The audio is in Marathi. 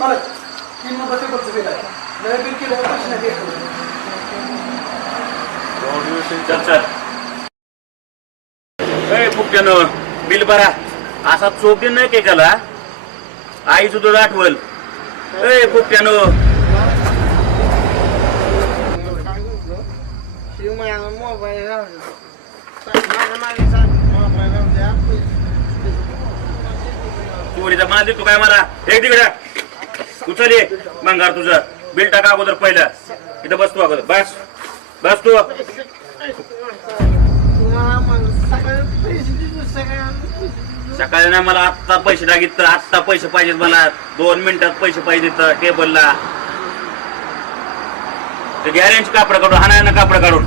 मालक तीन नंबर टेबलचं बिल आहे. नवीन बिल केलं पैसे नाही भेटले. ए बिल भरा. असा चोप दिन नाही केकाला आई सुद्धा आठवल. ए फुकट्यानं मोबाईल मागे सांग मोबाईल द्या चोरीचा माल देतो काय मला? हे तिकडे. उचल ये. मंगार तुझं. बिल टाका अगोदर पहिलं. इथं बसतो अगोदर. बस. बस तू. सकाळी ना मला आत्ता पैसे लागित आत्ता पैसे पाहिजेत मला. दोन मिनिटात पैसे पाहिजेत टेबलला गॅरेंज कापड काढून हाणायला कापड काढून.